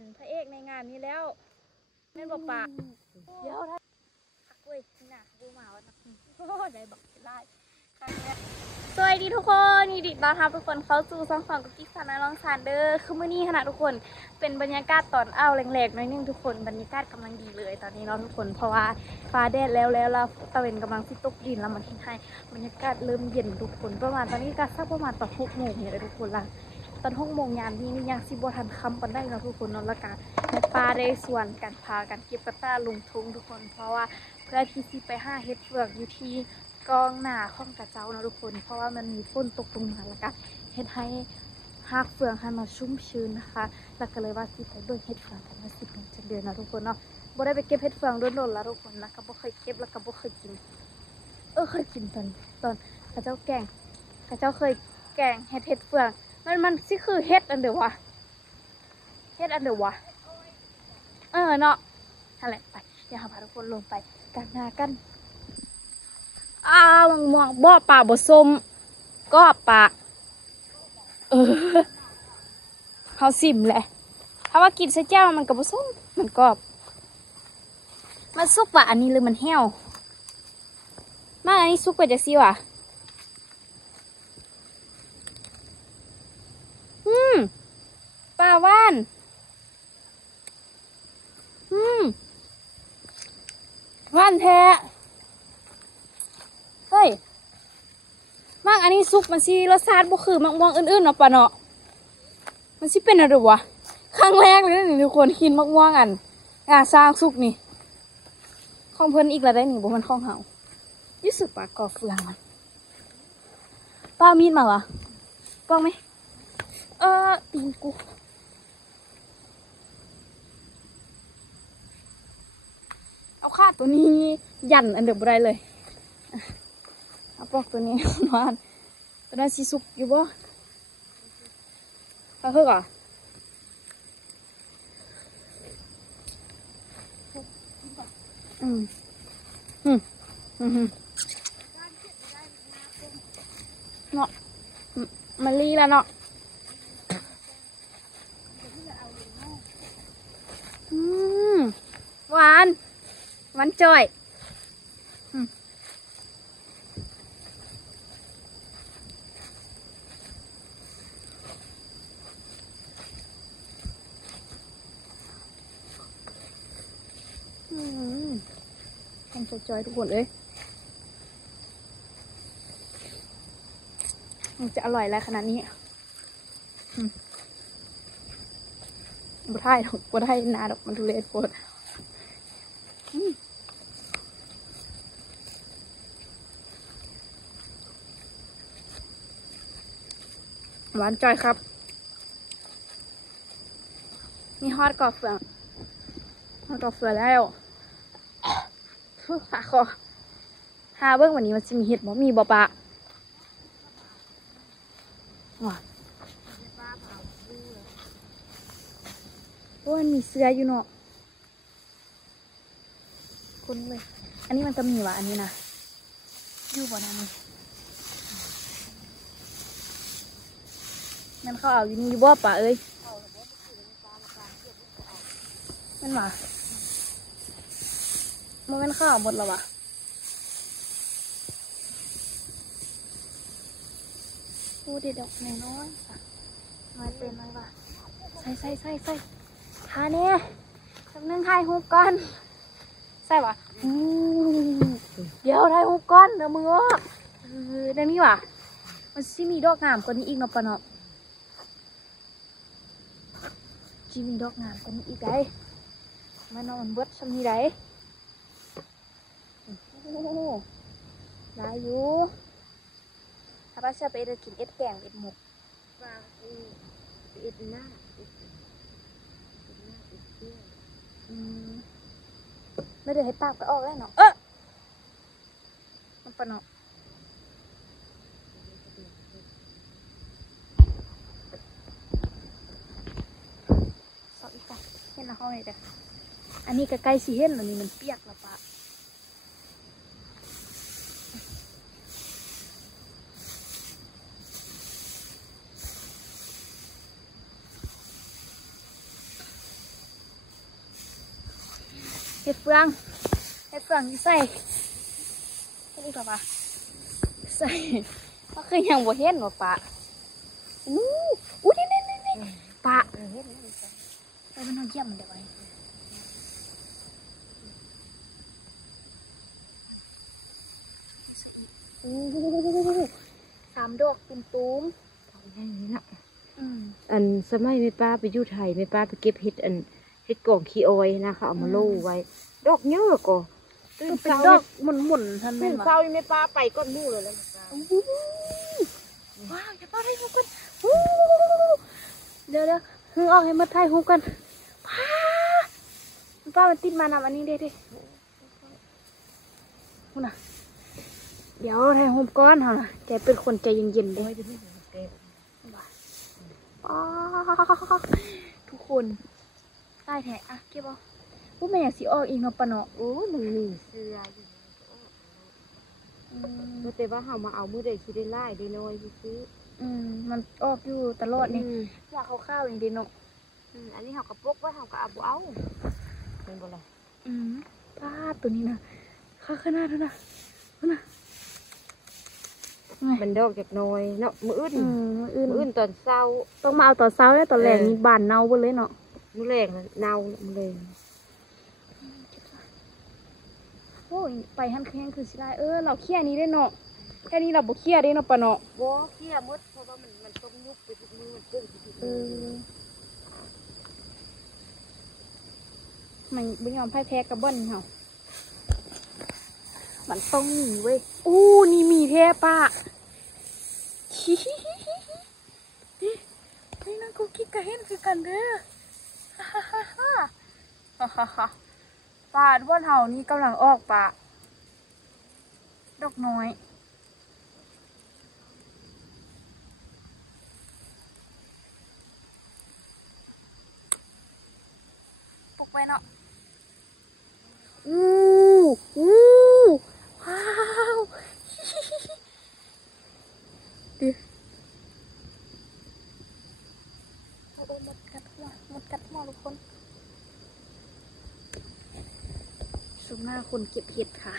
นพระเอกในงานนี้แล้วแม่นบอกปะเดี๋ยวถ้าพักเว้ยนี่นะกูมาวันนั้นได้บอกได้สวัสดีทุกคนยินดีต้อนรับทุกคนเข้าสู่ช่องของกุ๊กกิ๊กสาวน้อยร้องซานเดอร์คือมื้อนี้ขณะทุกคนเป็นบรรยากาศตอนอ้าวแรงๆหน่อยนึงทุกคนบรรยากาศกำลังดีเลยตอนนี้เนาะทุกคนเพราะว่าฟ้าแดดแล้วตะเวนกำลังที่ตกดินแล้วมันทิ้งให้บรรยากาศเริ่มเย็นทุกคนประมาณตอนนี้ก็สักประมาณตอน6 โมงเนี่ยเลยทุกคนละตอน6 โมงยามนี้ยังสิบ่ทันค่ำปานใดเนาะทุกคนเนาะแล้วก็แม่ป้าได้ส่วนการพากันเก็บกระต้าลงทุ่งทุกคนเพราะว่าเพื่อที่สิไปหาเห็ดเฟืองอยู่ที่กองหน้าข้องกระเจ้านะทุกคนเพราะว่ามันมีฝนตกลงมาแล้วก็เฮ็ดให้หากเฟืองให้มาชุ่มชื้นนะคะแล้วก็เลยว่าสิไปเบิ่งเห็ดเฟืองกันมา10 เดือนนะทุกคนเนาะบ่ได้ไปเก็บเห็ดเฟืองโดนๆแล้วทุกคนนะก็บ่เคยเก็บแล้วก็บ่เคยกินเคยกินตอนกระเจ้าแกงกระเจ้าเคยแกงเห็ดเฟืองมันสิคือเห็ดอันเดียววะเห็ดอันเดียววะเนาะอะไรไปเดี๋ยวพาทุกคนลงไปกันนากันม่วงบ่อป่าบ่ส้มก็ป่าเขาสิมแหละถ้าว่ากินใส่แก้วมันกับบ่ส้มมันกรอบมันสุกว่ะอันนี้หรือมันแห้วมาอันนี้สุกไปจากซี่ว่ะปลาว่านว่านแท้เฮ้ยมากอันนี้ซุกมันสิรสชาติบ่คือมักม่วงอื่นๆเนาะปะเนาะมันสิเป็นอะไรวะครั้งแรกเลยนี่ทุกคนกินมักม่วงสร้างซุกนี่ของเพิ่นอีกแล้วได้นี่บ่มันของเฮายี่สุดปากกอเฟืองมันป้ามีดมาวะป้องไหมตีนกูเอาขาดตัวนี้ยันอันเดียวบ่ได้เลยเอาปอกตัวนี้นอนตัวนั้นสีสุกอยู่บ่เอาเพิ่งเหรอเนาะมันลีแล้วเนาะหวานจ่อยทำจอยทุกคนเลยมันจะอร่อยอะไรขนาดนี้บ่ได้หรอกบ่ได้นาดอกมันทุเรศโคตรหวานจอยครับนี่ฮอดกรอบเฟืองแล้วขาคอหาเบิ้งวันนี้มันจะมีเห็ดบ่มีบ่ปะว้าโอ้ยมีเสื้ออยู่เนาะคุ้นเลยอันนี้มันก็มีวะอันนี้นะอยู่บ่นะมันเขาเอาอยู่นี่บ่ปะเอ้ยมันมามันข้าวหมดแล้ววะพูดดีดอกน้อยน้อยเป็นน้อยวะใส่ทาเนี่ยจำนึงถ่ายรูปก่อนใส่วะเดี๋ยวถ่ายรูปก่อนเดี๋ยวมือเดี๋ยวนี้วะมันซิมีดอกงามกว่านี้อีกเนาะปะเนาะจีมีดอกงามกว่านี้อีกได้มานอนเบิดซ้ำนี้ได้ได้อยู่ถ้าเราจะไปกินเอ็ดแกงเอ็ดหมกเอ็ดหน้าไม่ได้ให้ปากไปออกแล้วเนาะมันปะเนาะสอบอีกค่ะเห็นนะห้องนี้เด้ออันนี้ก็ใกล้สีเห็นอันนี้มันเปียกแล้วปะ เห็ดเฟืองที่ใส่นี่ต่อปะใส่ก็คือยังบ่เห็นว่าปะอู้นี่ปะไปมันเอาเยี่ยมเดี๋ยวไว้3 ดอกตุ้มอันสมัยแม่ป้าไปอยู่ไทยแม่ป้าไปเก็บเห็ดอันเห็ดกล่องขี้ออยนะคะเอามาโล่ไว้ดอกเยอะก็เป็นดอกหมุนทันไหมวะเช้านี่แม่ป้าไปก้อนมู่เลยแล้วว้าวอย่าป้าให้หุบกันเดี๋ยวฮึ่งออกให้มาไทยหุบกันป้ามันติดมานำอันนี้เด็ดคุณน่ะเดี๋ยวไทยหุบก้อนเหรอแกเป็นคนใจเย็นๆด้วยทุกคนได้แท้อะเก็บเอาพูดมาอย่างสีออกอีกเนาะปะเนาะโอ้มันมีเสื้ออยู่แต่ว่าเขามาเอามือใดคิดได้ไล่ได้น้อยซื้อมันออกอยู่ตลอดนี่อยากข้าวๆอย่างเดียวเนาะอันนี้เขากระปกว่าเขากระเอาเป็นบ่ไรป้าตัวนี้นะข้าขนาดนั้นนะมันดอกจากน้อยเนาะมืออื่นตอนเช้าต้องมาเอาตอนเช้าแล้วตอนแรกนี่บานเน่าไปเลยเนาะมือแรงเน่ามือแรงโอ้ยไปหันแข้งคือสิไลเราเคี่ยนี้ได้เนาะแค่นี้เราบุเคี่ยได้เนาะปะเนาะบ่เคี่ยมดเพราะว่ามันต้องยุบไปทุกมือมันเกิ้งมันไม่ยอมพ่ายแพ้กับบ้านเหรอมันต้องหนีเว้ยนี่มีแท้ป้าเฮ้ยนั่งกูคิดกระเห็นคือกันเด้อป้าด้วนเห่านี่กำลังออกป้าดอกน้อยปลุกไปเนาะว้าวดิโอ้หมดกัดหัวทุกคนสุดหน้าคนเก็บเห็ดค่ะ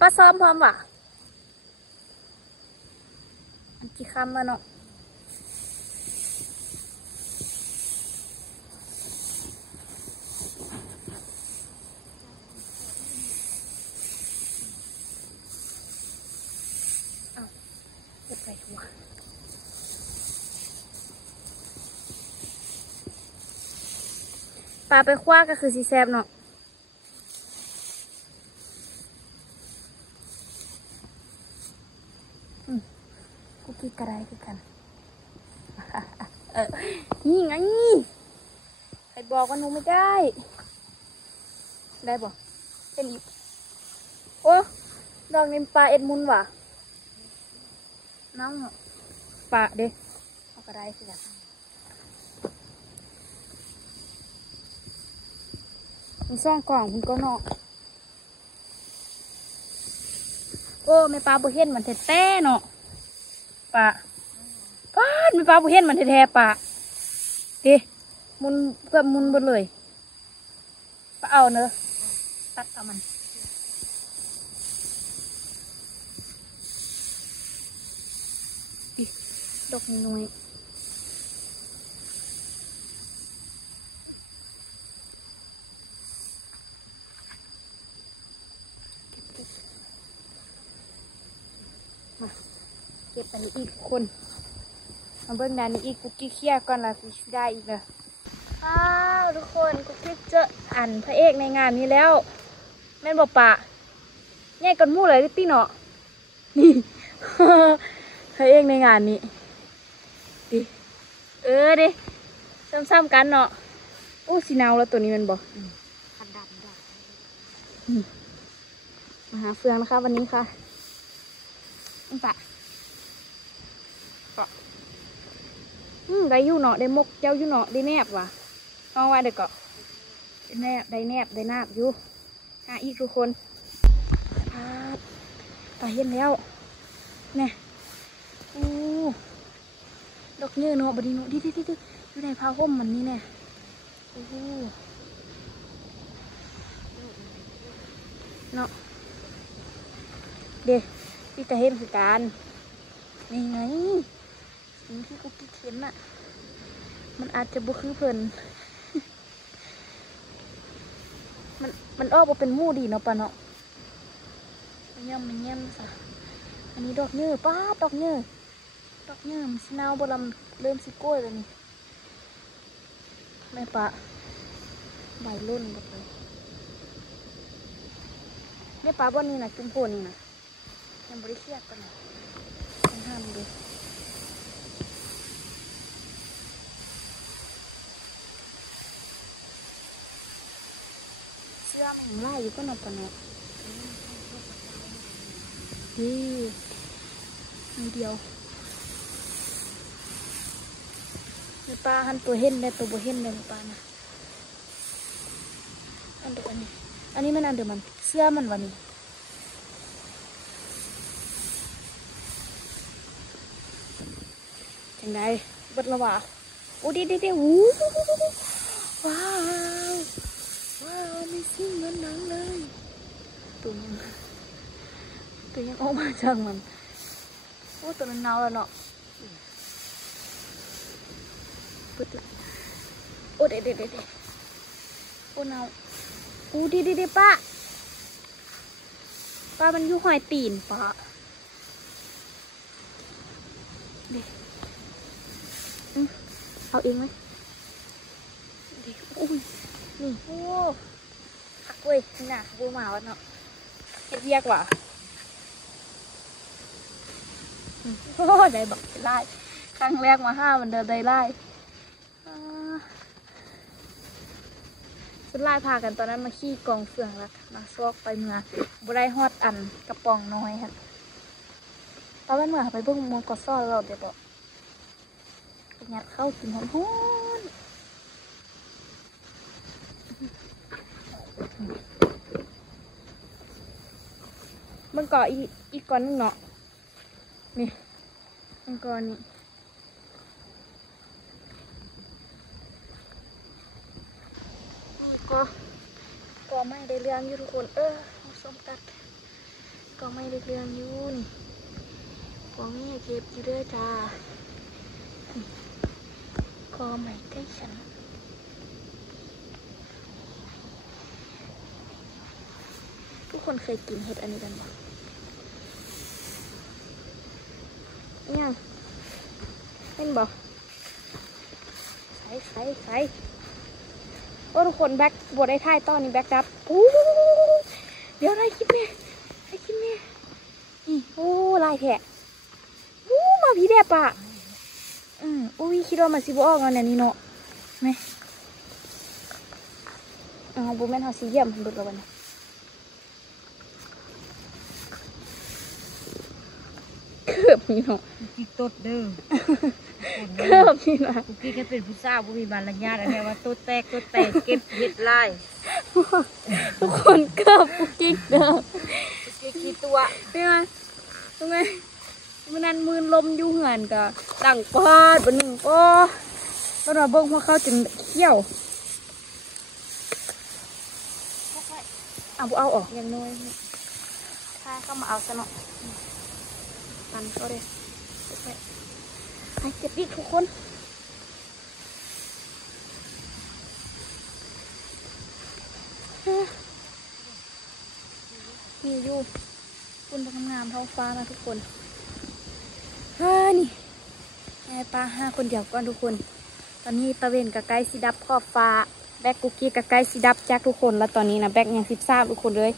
ป้าซ้อมพร้อมวะอันกี่คำมาเนาะเก็บไปทัวปลาไปคว้าก็คือสีแซบเนาะกูกินกระไรคือกันนี่ไงใครบอกว่าหนูไม่ได้บอกเป็นอีกโอ้ดอกนี้ปลาเอ็ดมุนว่ะน้องปลาเด้เอากระไรสิกันมันซ่องกล่องมันก็เนาะโอ้ไม่ปลาบุเห็นมันแท้ๆเนาะปลาไม่ปลาบุเห็นมันแท้ๆปลาดิมุนเกือบมุนหมดเลยปลาเอาเนอะตัดเอามันดอกน้อยเก็บอันนี้อีกคนมาเบิ้งด้านนี้อีกกุ๊กกี้เคี่ยก่อนละสิได้อีกเลยทุกคนกุ๊กกี้เจออันพระเอกในงานนี้แล้วแม่นบอกปะแย่กันมู่เลยดิตี้เนาะนี่ พระเอกในงานนี้ดิดิซ้ำๆกันเนาะสีนาวแล้วตัวนี้มันบอกขัดดำมาหาเฟืองนะคะวันนี้ค่ะปะได้ยู่เนาะได้มกเจ้ายู่เนาะได้แนบว่ะน้องว่าเด็กก็ได้แนบได้นาบอยู่อีกทุกคนตาเห็นแล้วเนี่ยดอกเนื้อเนาะบดีเนาะดิอยู่ในผ้าห่มมันนี่เนี่ย เนาะเดี๋ยวพี่จะเห็นคือการนี่ไงสิ่งที่กูคิดเห็นน่ะมันอาจจะบุคือเพิ่น มันออกมาเป็นหมู่ดีเนาะปะเนาะมันย่ำซะอันนี้ดอกเนื้อป้าดอกเนื้อมันสิเน่าบ่ลำเริ่มสิโก้ยแล้วนี่แม่ปะใบรุ่นหมดเลยแม่ปะบนนี้นะจุ่มโพนี่นะยังบริเครียดปะเนาะต้องห้ามดูเสื้อมันไล่อยู่ก็นอนปะเนาะนี่มีเดียวในปลาหันตัวเห็นได้ตัวบ่เห็นเลยในปลานะอันเดียวอันนี้มันอันเดียวมันเสื้อมันวันนี้จังไดบัดละวะโอ้ดิวู้ว้าวไม่ซิ่งเหมือนหนังเลยตัวยังออกมาจากมันโอ้ตัวนั้นเน่าแล้วเนาะโอ้เด็ดโอ้เน่าโอ้ดิป้ามันอยู่หอยตีนป้าเด็เอาเองไหมเด็โอ้ยนี่โอ้หักเว้ยนี่น่ะบูมาวะเนาะเรียกว่าโอ้ได้บอกไล่ครั้งแรกมาห้ามันเดินได้ไล่สุดไล่พากันตอนนั้นมาขี้กองเฟืองแล้วมาซอกไปเมื่อบุได้ฮอดอันกระป๋องน้อยค่ะตอนนั้นเมื่อไปเบิ่งมังกรซ้อเราเดี๋ยวบอกงัดเข้ากินหอมมันก่ออีกก้อนนึงเนาะนี่มันก่อนนี่ก็ไม่ได้เรื่องอยู่ทุกคนส้มตัดก็ไม่ได้เรื่องอยู่นี่ก็ไม่เก็บอยู่ด้วยจ้าก็ไม่ใกล้ฉันทุกคนเคยกินเห็ดอันนี้กันบ้างยังเห็นบอกใส่โอ้ทุกคนแบ็คบวชได้ท่ายต้อนนี้แบ็คดับอู้เดี๋ยวได้คลิปเนี่ยโอ้ลายแทะมาพี่แดบปะอุ้ยคิดว่ามันสิบออกเงินนี่เนาะไหมบุแม่นเขาสีเยี่ยมบุดละวันเกือบนี่เนาะกิ๊กตดเด้อเกือบนี่นะกิ๊กก็เป็นผู้สาวผู้มีบารยาทอะไรว่าตดแตกเก็บเห็ดไล่ทุกคนเกือบกิ๊กเด้อกิ๊กกี่ตัวเป็นไงตรงไงมันนั่นมืนลมยู่เหือนกะดังปาดบนหนึ่งก็เราเบิ่งพวกเขาจึงเขี้ยวเอาออกอย่างน้อยถ้าเข้ามาเอาซะเนาะมันก็เลยให้เก็บดิทุกคนมีอยู่คุณทำงานท้องฟ้านะทุกคนนี่แม่ป้า5 คนเดียวก่อนทุกคนตอนนี้ตะเวนกับไกด์สีดับขอบฟ้าแบกกุกกี้กับไกด์สีดับแจ็คทุกคนแล้วตอนนี้นะแบกยัง13ทุกคนเลย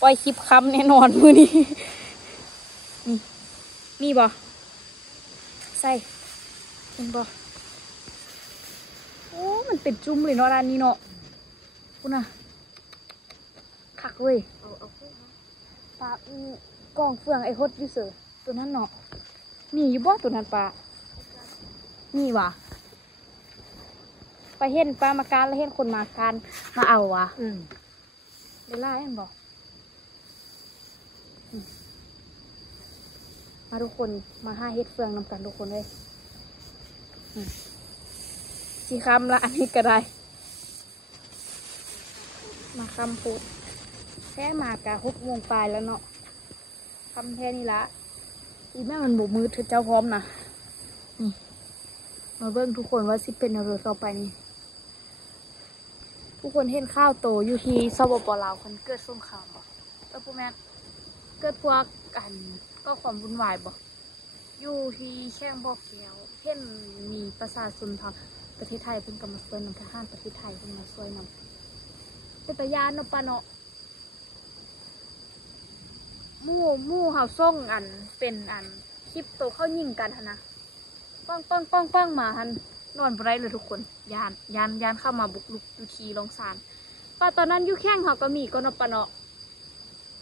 ปล่อยคลิปค้ำแน่นอนมือนี้มีบ่ใส่เห็นบ่โอ้มันเป็นจุ่มเลยเนาะร้านนี้เนาะคุณน่ะคักเว้ยปลากองเฟืองไอ้ฮดยูเซอร์ตัวนั้นเนาะมีอยู่บ่ตัวนั้นปลามีวะไปเห็นปลามาการแล้วเห็นคนมาการมาเอาวะเดี๋ยวไล่เห็นบ่มาทุกคนมา5เฮ็ดเฟืองนำกันทุกคนเลยสีคำละอันนี้ก็ได้ มาคำพูดแค่มากะ6 โมงปลายแล้วเนาะคำแค่นี้ละอีแม่มันบุกมือเธอเจ้าพร้อมนะนี่มาเบิ้งทุกคนว่าสิเป็นอะไรต่อไปนี่ทุกคนเห็นข้าวโตอยู่ที่สปป.ลาวคนเกิดสงครามบ่พวกแม่เกิดพวกกันก็ความวุ่นวายบ่อยู่ที่แข้งบอกแก้วเห็นมีประชาชนทางประเทศไทยเพิ่งกำมาช่วยนำทหารประเทศไทยเพิ่งมาช่วยนำเป็นตะยานเนาะปะเนาะมู่เฮาส่งอันเป็นอันคลิปโตเข้ายิงกันนะป้องมาหันนอนบ่ได้เลยทุกคนยานเข้ามาบุกลุกอยู่ทีลงสารป้าตอนนั้นอยู่แข้งเขาก็มีก็เนาะปะเนาะ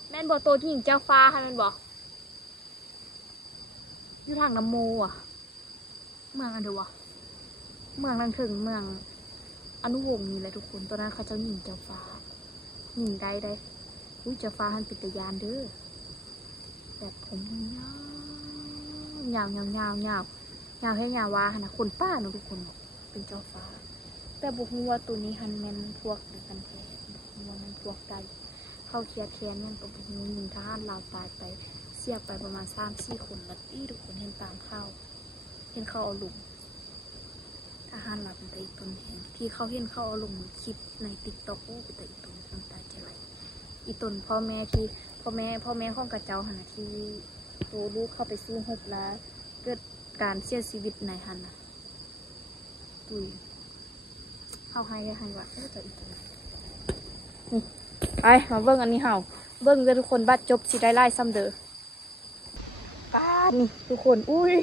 แม่นบ่โตที่ยิงเจ้าฟ้าค่ะแม่นบ่อยู่ทางน้ำโมอ่ะเมืองอันเดียววะเมืองนังถึงเมืองอนุวงศ์นี่แหละทุกคนตอนนั้นเขาเจ้าหญิงเจ้าฟ้าหญิงได้อุ้ยเจ้าฟ้าหันปิตยานเด้อแบบผมยาวให้ยาวว่าหันนะคนป้าเนาะทุกคนเป็นเจ้าฟ้าแต่บุกงัวตัวนี้หันแมนพวกหรือกันแท้งัวมันพวกใดเข้าเคลียร์แค้นแม่นตัวบุกงัวยิงทหารลาวตายไปเสียไปประมาณ3-4 คนแล้วที่ทุกคนเห็นตามเข้าเห็นเขาเอาลุมทหารลาวเป็นตัวอีกตัวแห่งที่เขาเห็นเขาเอาลงคลิปในติ๊กต็อกโอ้เป็นตัวอีกตัวน้ำตาจะไหลอีตนพ่อแม่ของกระเจ้าหันนะที่ตัวลูกเข้าไปสู้ฮบแล้วเกิดการเสียชีวิตในหันนะตุยเข้าให้ว่าจะอีกตัวนี่ไปมาเบิ้งอันนี้เห่าเบิ้งจะทุกคนบัดจบสิได้ไล่ซ้ำเด้อป้านี่ทุกคนอุ้ย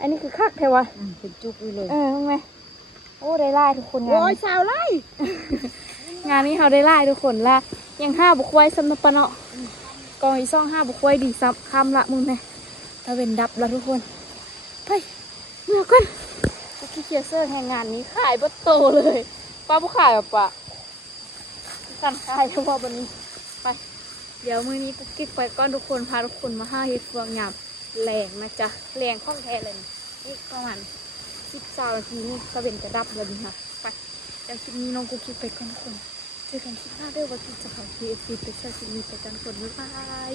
อันนี้คือคักแท้วะเป็นจุกเลย ทำไมโอ้ได้ไล่ทุกคนงาน โอ้ยสาวไล่ งานนี้เขาได้ไล่ทุกคนละยัง5 บุกไว้ซ้ำนปะเนาะกองอีซ่อง5 บุกไว้ดีซ้ำคำละมึงเนี่ยตะเวนดับแล้วทุกคนไปเมื่อก่อนขี้เกียจเสื้อแห่งงานนี้ขายบัตโตเลยป้าผู้ขายแบบปะกันขายเฉพาะวันนี้ไปเดี๋ยวมื้อนี้กุ๊กกิ๊กไปก้อนทุกคนพาทุกคนมา5 เฮ็ดเฟืองหยาบแรงนะจ๊ะแรงข้องแท้เลยนี่ประมาณ10 นาทีนี่ตะเวนจะดับเลยนะไปแต่คลิปนี้น้องกุ๊กกิ๊กไปก่อนทุกคนเจอกันคลิปหน้าเด้อว่ากิ๊กจะขอ KFC ไปเชื่อคลิปนี้ไปกันทุกคนบ๊ายบาย